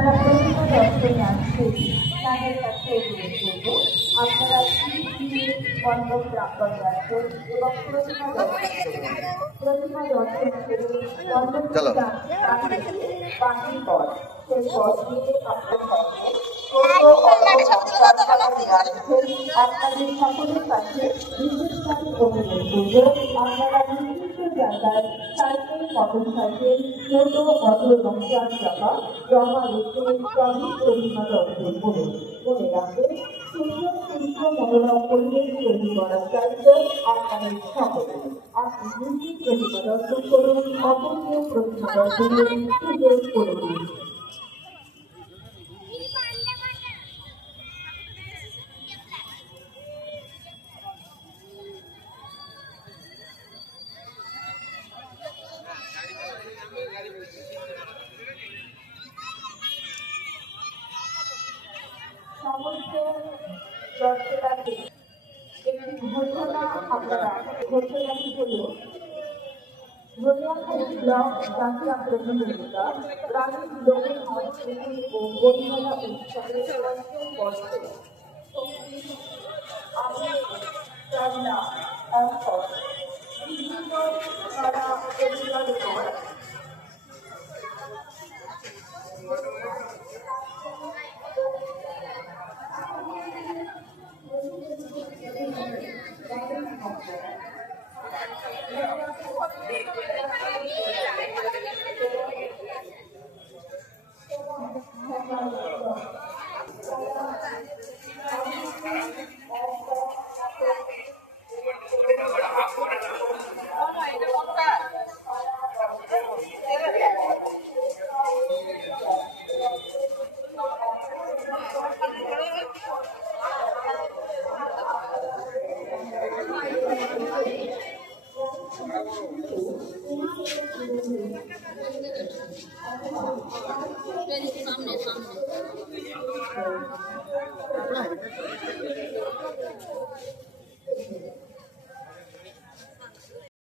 যারা প্রতিমা দর্শনে আসছেন তাদের কাছে অনুরোধ করব আপনারা ধীরে মণ্ডপ প্রাঙ্গণ এবং প্রতিমা দর্শন প্রতিমা দর্শন করে বাকি পথ সেই পথ দিয়ে আপনার সামনে ছোট অল্প আপনাদের সকলের কাছে বিশেষভাবে অনুরোধ করব আপনারা জায়গায় সাইকেল মোটর সাইকেল এবং চার চাকা জমা রেখে শ্রমিক প্রতিমা দর্শন করুন মনে রাখবেন সুন্দর সুস্থ মনোরম পরিবেশ তৈরি করার দায়িত্ব আপনাদের সকলের আপনি দর্শনার্থী একটি ঘোষণা আপনারা ঘোষণাটি হল রোজাখালী ব্লক জাতীয় প্রতিযোগিতা গ্রামীণ লোক সংস্কৃতি ও বইমেলা উৎসবের পঞ্চম বর্ষে আমি অঙ্কন Thank you. সামনে সামনে